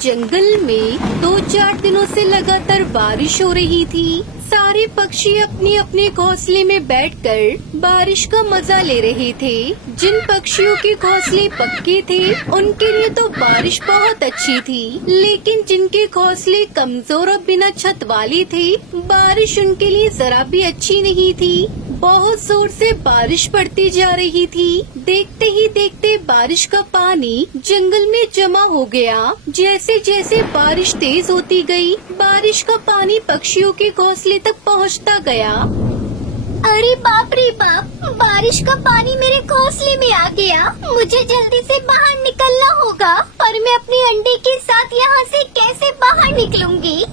जंगल में 2-4 दिनों से लगातार बारिश हो रही थी। सारे पक्षी अपने अपने घोंसले में बैठकर बारिश का मजा ले रहे थे। जिन पक्षियों के घोंसले पक्के थे उनके लिए तो बारिश बहुत अच्छी थी, लेकिन जिनके घोंसले कमजोर और बिना छत वाले थे, बारिश उनके लिए जरा भी अच्छी नहीं थी। बहुत जोर से बारिश पड़ती जा रही थी। देखते ही देखते बारिश का पानी जंगल में जमा हो गया। जैसे जैसे बारिश तेज होती गई, बारिश का पानी पक्षियों के घोंसले तक पहुंचता गया। अरे बाप रे बाप, बारिश का पानी मेरे घोंसले में आ गया। मुझे जल्दी से बाहर निकलना होगा, और मैं अपने अंडे के साथ यहाँ से कैसे बाहर निकलूंगी?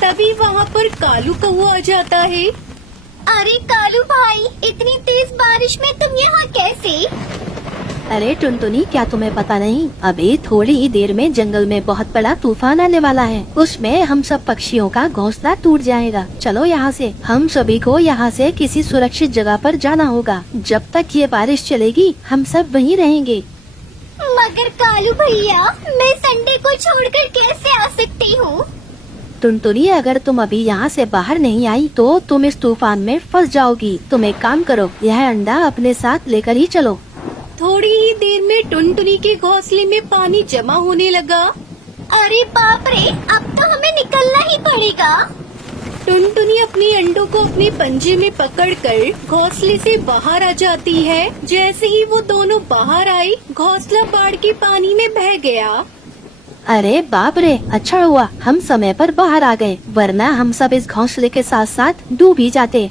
तभी वहाँ पर कालू कौवा आ जाता है। अरे कालू भाई, इतनी तेज बारिश में तुम यहाँ कैसे? अरे टुनटुनी, क्या तुम्हें पता नहीं? अभी थोड़ी ही देर में जंगल में बहुत बड़ा तूफान आने वाला है। उसमें हम सब पक्षियों का घोंसला टूट जाएगा। चलो यहाँ से, हम सभी को यहाँ से किसी सुरक्षित जगह पर जाना होगा। जब तक ये बारिश चलेगी हम सब वहीं रहेंगे। मगर कालू भैया, मैं संडे को छोड़कर कैसे आ सकती हूँ? टुनटुनी, अगर तुम अभी यहाँ से बाहर नहीं आई तो तुम इस तूफान में फंस जाओगी। तुम एक काम करो, यह अंडा अपने साथ लेकर ही चलो। थोड़ी ही देर में टुनटुनी के घोंसले में पानी जमा होने लगा। अरे बाप रे, अब तो हमें निकलना ही पड़ेगा। टुनटुनी अपने अंडों को अपने पंजे में पकड़कर घोंसले से बाहर आ जाती है। जैसे ही वो दोनों बाहर आई, घोंसला बाढ़ के पानी में बह गया। अरे बाप रे, अच्छा हुआ हम समय पर बाहर आ गए, वरना हम सब इस घोंसले के साथ साथ डूब ही जाते।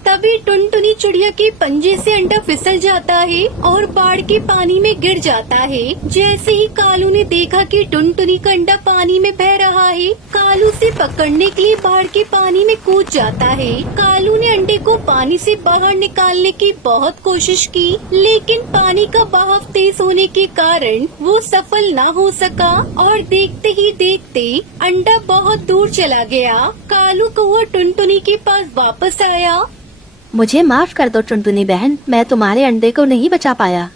तभी टुनटुनी चिड़िया के पंजे से अंडा फिसल जाता है और बाढ़ के पानी में गिर जाता है। जैसे ही कालू ने देखा कि टुनटुनी का अंडा पानी में बह रहा है, कालू से पकड़ने के लिए बाढ़ के पानी में कूद जाता है। कालू ने अंडे को पानी से बाहर निकालने की बहुत कोशिश की, लेकिन पानी का बहाव तेज होने के कारण वो सफल न हो सका और देखते ही देखते अंडा बहुत दूर चला गया। कालू कौवा टुनटुनी के पास वापस आया। मुझे माफ कर दो टुनटुनी बहन, मैं तुम्हारे अंडे को नहीं बचा पाया।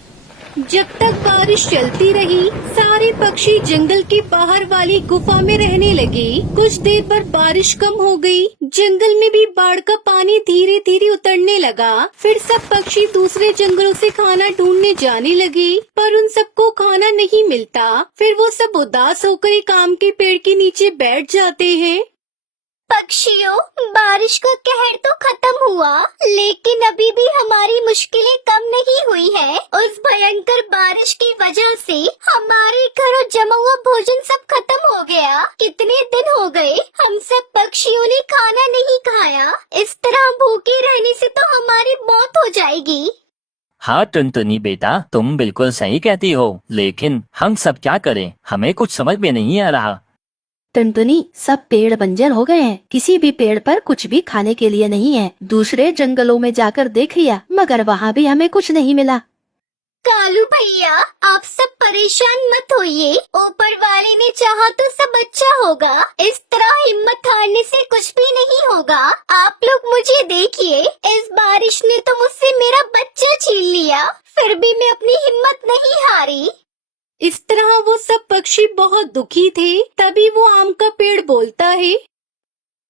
जब तक बारिश चलती रही, सारे पक्षी जंगल के बाहर वाली गुफा में रहने लगे। कुछ देर बाद बारिश कम हो गई। जंगल में भी बाढ़ का पानी धीरे धीरे उतरने लगा। फिर सब पक्षी दूसरे जंगलों से खाना ढूंढने जाने लगे, पर उन सबको खाना नहीं मिलता। फिर वो सब उदास होकर एक आम के पेड़ के नीचे बैठ जाते हैं। पक्षियों, बारिश का कहर तो खत्म हुआ, लेकिन अभी भी हमारी मुश्किलें कम नहीं हुई है। उस भयंकर बारिश की वजह से हमारे घर जमा हुआ भोजन सब खत्म हो गया। कितने दिन हो गए हम सब पक्षियों ने खाना नहीं खाया। इस तरह भूखे रहने से तो हमारी मौत हो जाएगी। हाँ टुनटुनी बेटा, तुम बिल्कुल सही कहती हो, लेकिन हम सब क्या करें? हमें कुछ समझ में नहीं आ रहा। टुनटुनी, सब पेड़ बंजर हो गए हैं। किसी भी पेड़ पर कुछ भी खाने के लिए नहीं है। दूसरे जंगलों में जाकर देख लिया, मगर वहाँ भी हमें कुछ नहीं मिला। कालू भैया, आप सब परेशान मत होइए। ऊपर वाले ने चाहा तो सब अच्छा होगा। इस तरह हिम्मत हारने से कुछ भी नहीं होगा। आप लोग मुझे देखिए, इस बारिश ने तो मुझसे मेरा बच्चा छीन लिया, फिर भी मैं अपनी हिम्मत नहीं हारी। इस तरह वो सब पक्षी बहुत दुखी थे। तभी वो आम का पेड़ बोलता है,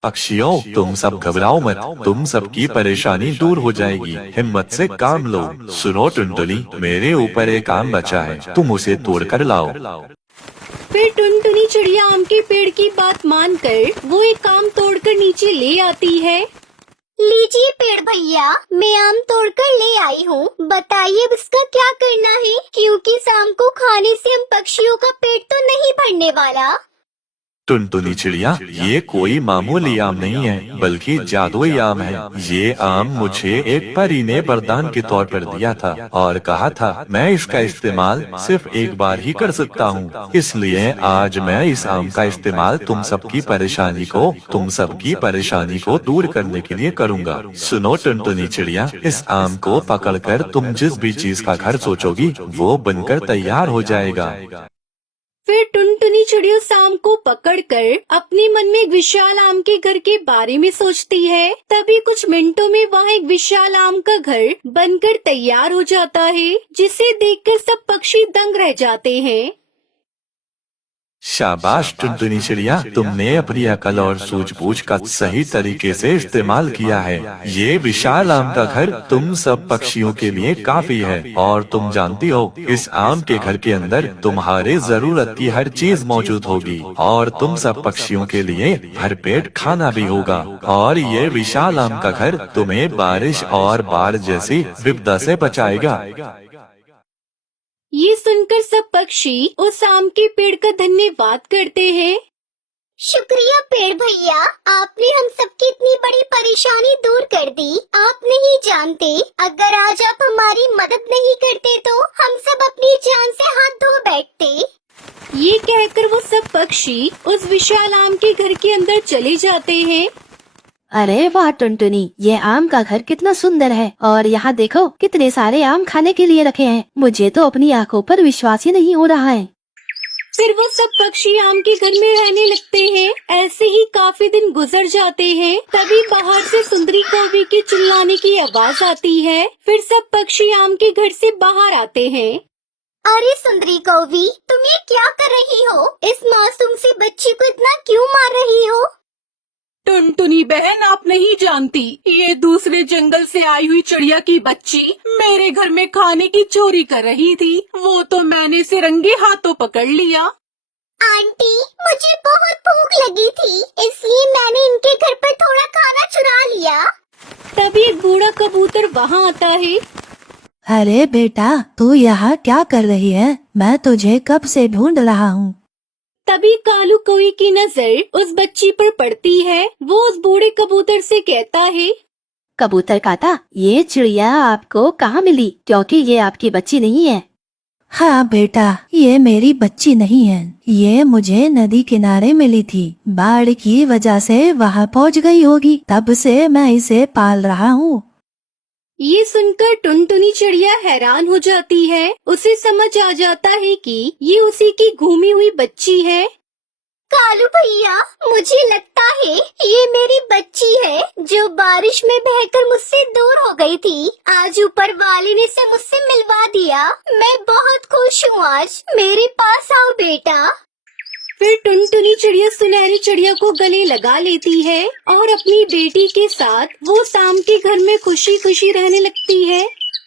पक्षियों, तुम सब घबराओ मत, तुम सबकी परेशानी दूर हो जाएगी। हिम्मत से काम लो। सुनो टुनटुनी, मेरे ऊपर एक आम बचा है, तुम उसे तोड़ कर लाओ। फिर टुनटुनी चिड़िया आम के पेड़ की बात मानकर वो एक आम तोड़कर नीचे ले आती है। लीजिए पेड़ भैया, मैं आम तोड़कर ले आई हूँ। बताइए अब इसका क्या करना है, क्योंकि इस आम को खाने से हम पक्षियों का पेट तो नहीं भरने वाला। टुनटुनी चिड़िया, ये कोई मामूली आम नहीं है, बल्कि जादुई आम है। ये आम मुझे एक परी ने वरदान के तौर पर दिया था और कहा था मैं इसका इस्तेमाल सिर्फ एक बार ही कर सकता हूँ। इसलिए आज मैं इस आम का इस्तेमाल तुम सबकी परेशानी को दूर करने के लिए करूँगा। सुनो टुनटुनी चिड़िया, इस आम को पकड़कर तुम जिस भी चीज का घर सोचोगी वो बनकर तैयार हो जाएगा। फिर टुनटुनी चिड़िया उस आम को पकड़कर अपने मन में एक विशाल आम के घर के बारे में सोचती है। तभी कुछ मिनटों में वहाँ एक विशाल आम का घर बनकर तैयार हो जाता है, जिसे देखकर सब पक्षी दंग रह जाते हैं। शाबाश टुनटुनी चिड़िया, तुमने अपनी अकल और सूझबूझ का सही तरीके से इस्तेमाल किया है। ये विशाल आम का घर तुम सब पक्षियों के लिए काफी है और तुम जानती हो इस आम के घर के अंदर तुम्हारे जरूरत की हर चीज मौजूद होगी और तुम सब पक्षियों के लिए भरपेट खाना भी होगा। और ये विशाल आम का घर तुम्हें बारिश और बाढ़ जैसी विपदा से बचाएगा। ये सुनकर सब पक्षी उस आम के पेड़ का धन्यवाद करते हैं। शुक्रिया पेड़ भैया, आपने हम सबकी इतनी बड़ी परेशानी दूर कर दी। आप नहीं जानते, अगर आज आप हमारी मदद नहीं करते तो हम सब अपनी जान से हाथ धो बैठते। ये कहकर वो सब पक्षी उस विशाल आम के घर के अंदर चले जाते हैं। अरे वाह टुनटुनी, ये आम का घर कितना सुंदर है और यहाँ देखो कितने सारे आम खाने के लिए रखे हैं। मुझे तो अपनी आंखों पर विश्वास ही नहीं हो रहा है। फिर वो सब पक्षी आम के घर में रहने लगते हैं। ऐसे ही काफी दिन गुजर जाते हैं। तभी बाहर से सुंदरी कौवी के चिल्लाने की आवाज आती है। फिर सब पक्षी आम के घर से बाहर आते हैं। अरे सुंदरी कौवी, तुम ये क्या कर रही हो? इस मासूम सी बच्ची को इतना क्यों मार रही हो? टुनटुनी बहन, आप नहीं जानती, ये दूसरे जंगल से आई हुई चिड़िया की बच्ची मेरे घर में खाने की चोरी कर रही थी। वो तो मैंने इसे रंगे हाथों पकड़ लिया। आंटी, मुझे बहुत भूख लगी थी, इसलिए मैंने इनके घर पर थोड़ा खाना चुरा लिया। तभी एक बूढ़ा कबूतर वहाँ आता है। अरे बेटा, तू यहाँ क्या कर रही है? मैं तुझे कब से ढूंढ रहा हूँ। तभी कालू कौवी की नजर उस बच्ची पर पड़ती है। वो उस बूढ़े कबूतर से कहता है, कबूतर काता, ये चिड़िया आपको कहाँ मिली? क्योंकि ये आपकी बच्ची नहीं है। हाँ बेटा, ये मेरी बच्ची नहीं है। ये मुझे नदी किनारे मिली थी। बाढ़ की वजह से वहाँ पहुँच गई होगी, तब से मैं इसे पाल रहा हूँ। ये सुनकर टुनटुनी चिड़िया हैरान हो जाती है। उसे समझ आ जाता है कि ये उसी की घूमी हुई बच्ची है। कालू भैया, मुझे लगता है ये मेरी बच्ची है जो बारिश में बहकर मुझसे दूर हो गई थी। आज ऊपर वाले ने इसे मुझसे मिलवा दिया। मैं बहुत खुश हूँ आज। मेरे पास आओ बेटा। फिर टुनटुनी चिड़िया सुनहरी चिड़िया को गले लगा लेती है और अपनी बेटी के साथ वो आम के घर में खुशी खुशी रहने लगती है।